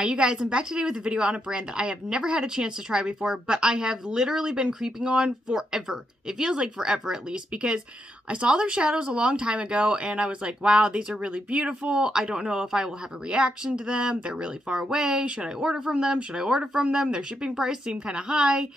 Hi you guys, I'm back today with a video on a brand that I have never had a chance to try before, but I have literally been creeping on forever. It feels like forever at least, because I saw their shadows a long time ago and I was like, wow, these are really beautiful. I don't know if I will have a reaction to them. They're really far away. Should I order from them? Should I order from them? Their shipping price seemed kind of high.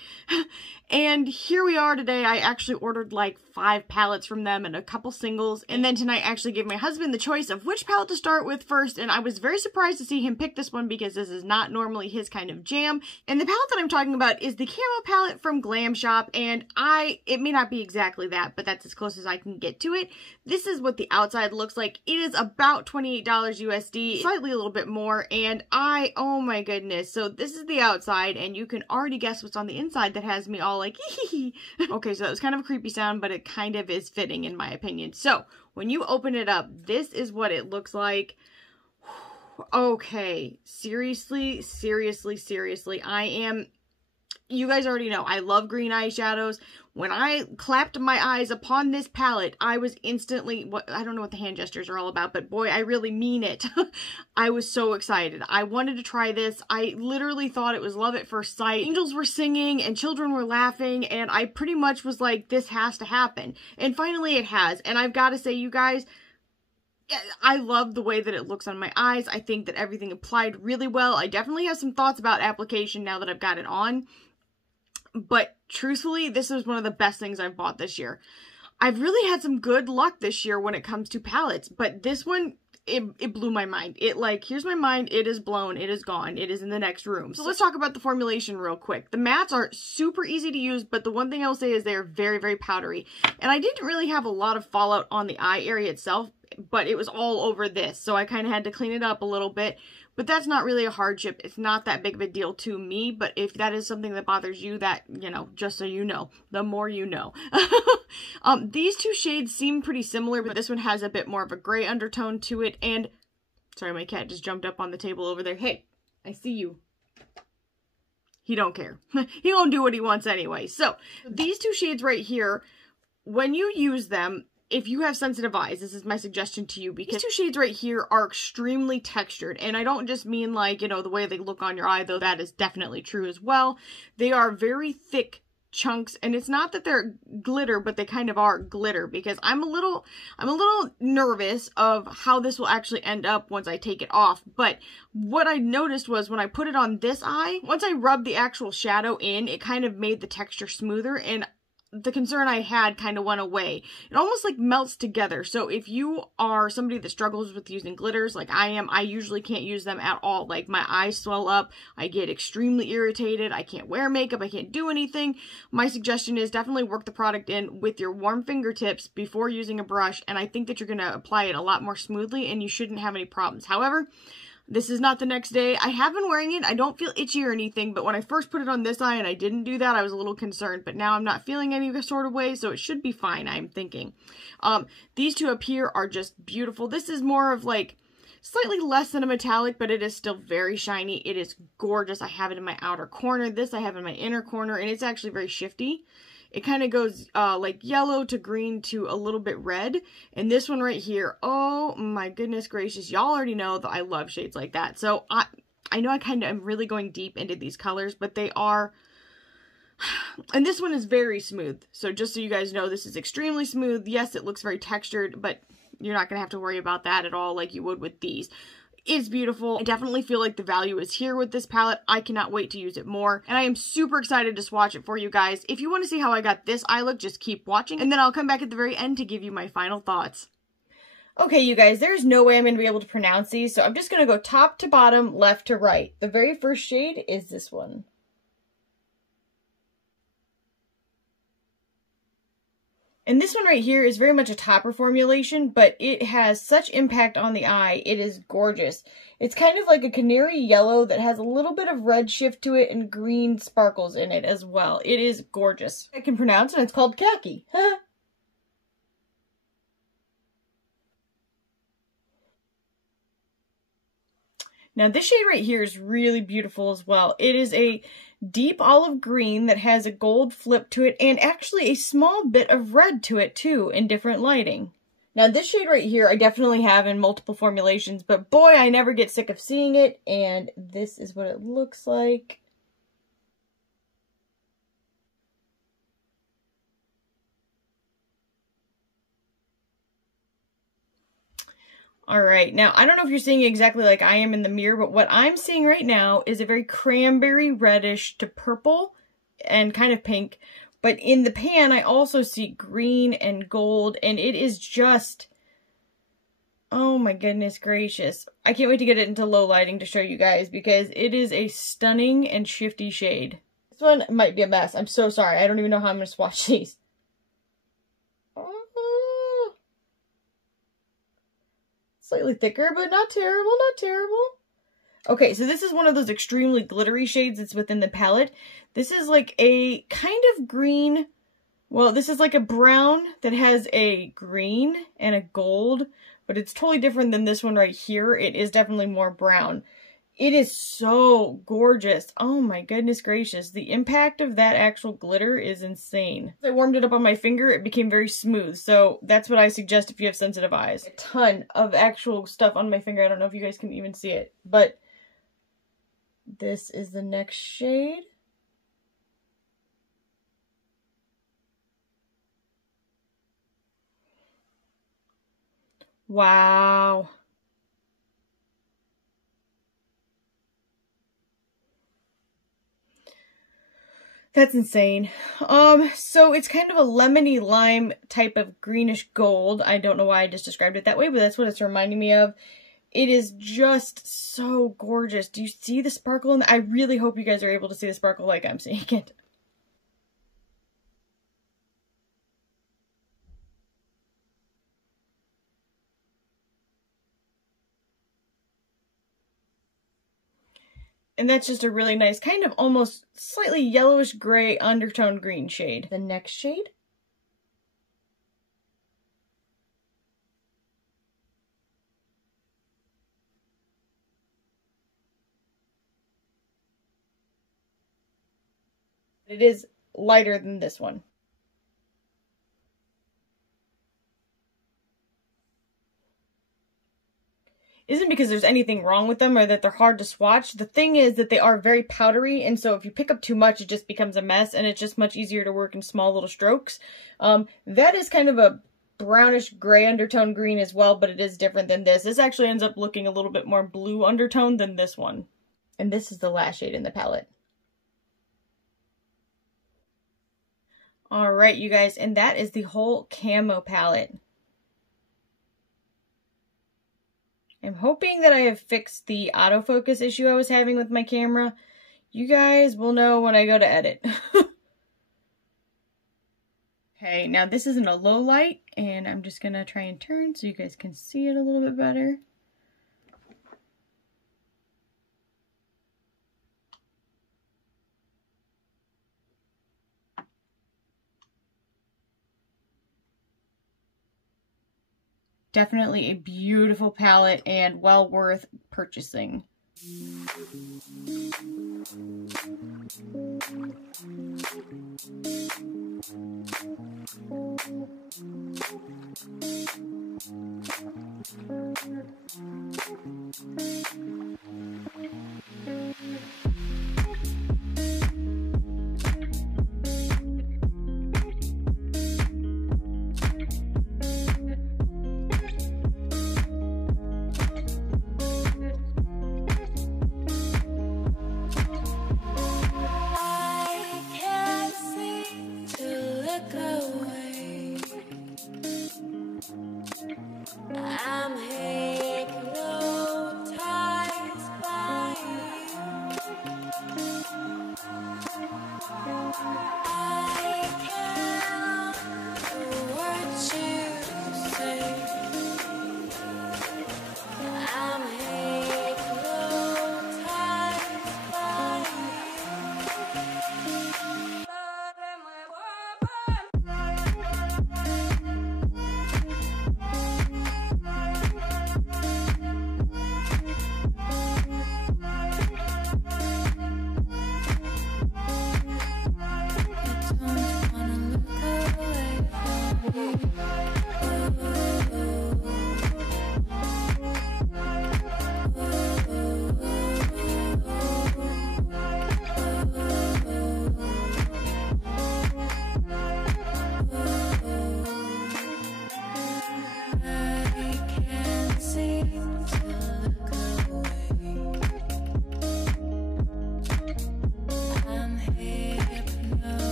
And here we are today. I actually ordered like 5 palettes from them and a couple singles. And then tonight I actually gave my husband the choice of which palette to start with first. And I was very surprised to see him pick this one because this is not normally his kind of jam. And the palette that I'm talking about is the Camo palette from Glamshop. And it may not be exactly that, but that's as close as I can get to it. This is what the outside looks like. It is about $28 USD, slightly a little bit more. And oh my goodness. So this is the outside and you can already guess what's on the inside that has me all like, hee. Okay, so that was kind of a creepy sound, but it kind of is fitting in my opinion. So when you open it up, this is what it looks like. Okay, seriously, you guys already know, I love green eyeshadows. When I clapped my eyes upon this palette, I was instantly, I don't know what the hand gestures are all about, but boy, I really mean it. I was so excited. I wanted to try this. I literally thought it was love at first sight. Angels were singing and children were laughing, and I pretty much was like, this has to happen. And finally it has. And I've got to say, you guys, I love the way that it looks on my eyes. I think that everything applied really well. I definitely have some thoughts about application now that I've got it on. But truthfully, this is one of the best things I've bought this year. I've really had some good luck this year when it comes to palettes, but this one, it blew my mind. Here's my mind, it is blown, it is gone, it is in the next room. So let's talk about the formulation real quick. The mattes are super easy to use, but the one thing I will say is they are very, very powdery. And I didn't really have a lot of fallout on the eye area itself, but it was all over this, so I kind of had to clean it up a little bit. But that's not really a hardship. It's not that big of a deal to me, but if that is something that bothers you, that, you know, just so you know, the more you know. These two shades seem pretty similar, but this one has a bit more of a gray undertone to it, and, sorry, my cat just jumped up on the table over there. Hey, I see you. He don't care. He gonna do what he wants anyway. So, these two shades right here, when you use them, if you have sensitive eyes, this is my suggestion to you, because these two shades right here are extremely textured. And I don't just mean like, you know, the way they look on your eye, though that is definitely true as well. They are very thick chunks, and it's not that they're glitter, but they kind of are glitter, because I'm a little nervous of how this will actually end up once I take it off. But what I noticed was when I put it on this eye, once I rubbed the actual shadow in, it kind of made the texture smoother, and the concern I had kind of went away. It almost like melts together. So if you are somebody that struggles with using glitters like I am, I usually can't use them at all. Like my eyes swell up, I get extremely irritated, I can't wear makeup, I can't do anything. My suggestion is definitely work the product in with your warm fingertips before using a brush, and I think that you're going to apply it a lot more smoothly and you shouldn't have any problems. However, this is not the next day. I have been wearing it. I don't feel itchy or anything, but when I first put it on this eye and I didn't do that, I was a little concerned. But now I'm not feeling any sort of way, so it should be fine, I'm thinking. These two up here are just beautiful. This is more of like slightly less than a metallic, but it is still very shiny. It is gorgeous. I have it in my outer corner. This I have in my inner corner, and it's actually very shifty. It kind of goes like yellow to green to a little bit red. And this one right here, oh my goodness gracious. Y'all already know that I love shades like that. So I know I kind of am really going deep into these colors, but they are, and this one is very smooth. So just so you guys know, this is extremely smooth. Yes, it looks very textured, but you're not going to have to worry about that at all like you would with these. It's beautiful. I definitely feel like the value is here with this palette. I cannot wait to use it more. And I am super excited to swatch it for you guys. If you want to see how I got this eye look, just keep watching. And then I'll come back at the very end to give you my final thoughts. Okay, you guys, there's no way I'm going to be able to pronounce these. So I'm just going to go top to bottom, left to right. The very first shade is this one. And this one right here is very much a topper formulation, but it has such impact on the eye. It is gorgeous. It's kind of like a canary yellow that has a little bit of red shift to it and green sparkles in it as well. It is gorgeous. I can pronounce, and it's called Khaki. Now this shade right here is really beautiful as well. It is a deep olive green that has a gold flip to it and actually a small bit of red to it too in different lighting. Now this shade right here, I definitely have in multiple formulations, but boy, I never get sick of seeing it, and this is what it looks like. All right, now I don't know if you're seeing exactly like I am in the mirror, but what I'm seeing right now is a very cranberry reddish to purple and kind of pink. But in the pan, I also see green and gold, and it is just, oh my goodness gracious. I can't wait to get it into low lighting to show you guys because it is a stunning and shifty shade. This one might be a mess. I'm so sorry. I don't even know how I'm going to swatch these. Slightly thicker, but not terrible, not terrible. Okay, so this is one of those extremely glittery shades that's within the palette. This is like a kind of green, well, this is like a brown that has a green and a gold, but it's totally different than this one right here. It is definitely more brown. It is so gorgeous. Oh my goodness gracious. The impact of that actual glitter is insane. I warmed it up on my finger, it became very smooth. So that's what I suggest if you have sensitive eyes. A ton of actual stuff on my finger. I don't know if you guys can even see it, but this is the next shade. Wow. That's insane. So it's kind of a lemony lime type of greenish gold. I don't know why I just described it that way, but that's what it's reminding me of. It is just so gorgeous. Do you see the sparkle in that? I really hope you guys are able to see the sparkle like I'm seeing it. And that's just a really nice, kind of almost slightly yellowish gray undertone green shade. The next shade. It is lighter than this one. Isn't because there's anything wrong with them or that they're hard to swatch. The thing is that they are very powdery, and so if you pick up too much, it just becomes a mess, and it's just much easier to work in small little strokes. That is kind of a brownish gray undertone green as well, but it is different than this. This actually ends up looking a little bit more blue undertone than this one. And this is the last shade in the palette. Alright, you guys, and that is the whole camo palette. I'm hoping that I have fixed the autofocus issue I was having with my camera. You guys will know when I go to edit. Okay, now this is in a low light, and I'm just going to try and turn so you guys can see it a little bit better. Definitely a beautiful palette and well worth purchasing.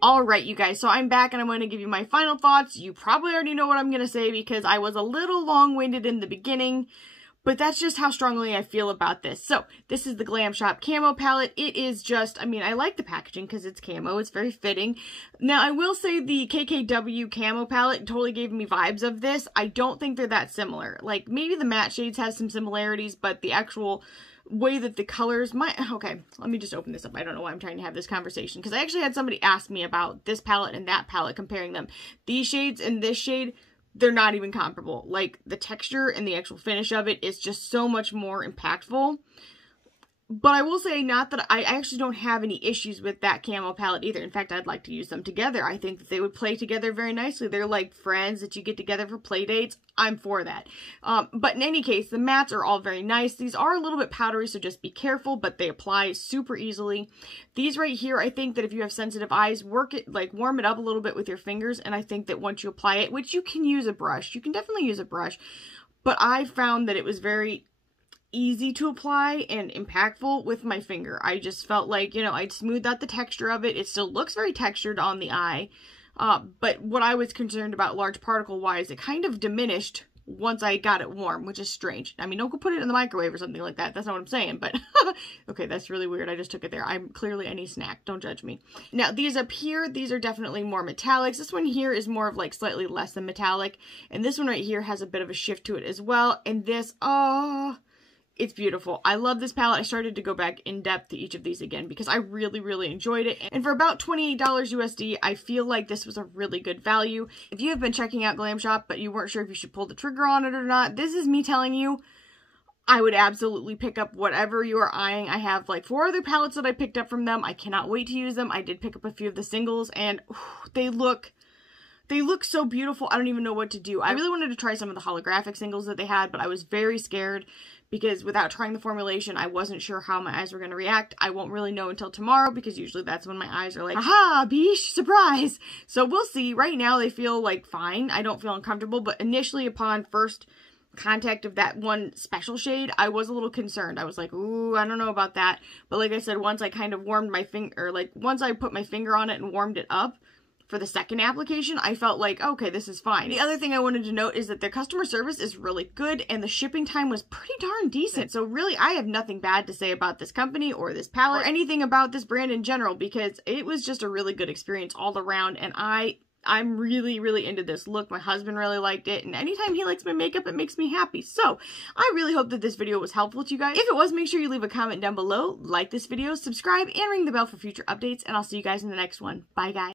Alright, you guys, so I'm back and I'm going to give you my final thoughts. You probably already know what I'm going to say because I was a little long-winded in the beginning, but that's just how strongly I feel about this. So, this is the Glamshop Camo palette. It is just, I mean, I like the packaging because it's camo. It's very fitting. Now, I will say the KKW Camo palette totally gave me vibes of this. I don't think they're that similar. Like, maybe the matte shades have some similarities, but the actual way that the colors okay, let me just open this up. I don't know why I'm trying to have this conversation because I actually had somebody ask me about this palette and that palette, comparing them. These shades and this shade, they're not even comparable. Like, the texture and the actual finish of it is just so much more impactful. But I will say, not that I actually don't have any issues with that camo palette either. In fact, I'd like to use them together. I think that they would play together very nicely. They're like friends that you get together for play dates. I'm for that. But in any case, the mattes are all very nice. These are a little bit powdery, so just be careful, but they apply super easily. These right here, I think that if you have sensitive eyes, warm it up a little bit with your fingers, and I think that once you apply it, which you can use a brush, you can definitely use a brush, but I found that it was very easy to apply and impactful with my finger. I just felt like, you know, I'd smoothed out the texture of it. It still looks very textured on the eye, but what I was concerned about large particle wise, it kind of diminished once I got it warm, which is strange. I mean, don't go put it in the microwave or something like that. That's not what I'm saying, but okay, that's really weird. I just took it there. I'm clearly any snack. Don't judge me. Now, these up here, these are definitely more metallics. This one here is more of like slightly less than metallic, and this one right here has a bit of a shift to it as well, and this, it's beautiful. I love this palette. I started to go back in depth to each of these again because I really, really enjoyed it. And for about $28 USD, I feel like this was a really good value. If you have been checking out Glamshop, but you weren't sure if you should pull the trigger on it or not, this is me telling you, I would absolutely pick up whatever you are eyeing. I have like 4 other palettes that I picked up from them. I cannot wait to use them. I did pick up a few of the singles, and they look so beautiful. I don't even know what to do. I really wanted to try some of the holographic singles that they had, but I was very scared because without trying the formulation, I wasn't sure how my eyes were going to react. I won't really know until tomorrow because usually that's when my eyes are like, aha, beesh, surprise. So we'll see. Right now they feel like fine. I don't feel uncomfortable, but initially upon first contact of that one special shade, I was a little concerned. I was like, ooh, I don't know about that. But like I said, once I kind of warmed my finger, or like once I put my finger on it and warmed it up, for the second application, I felt like, okay, this is fine. The other thing I wanted to note is that their customer service is really good and the shipping time was pretty darn decent. So really, I have nothing bad to say about this company or this palette or anything about this brand in general because it was just a really good experience all around, and I'm really, really into this look. My husband really liked it, and anytime he likes my makeup, it makes me happy. So, I really hope that this video was helpful to you guys. If it was, make sure you leave a comment down below, like this video, subscribe, and ring the bell for future updates, and I'll see you guys in the next one. Bye, guys.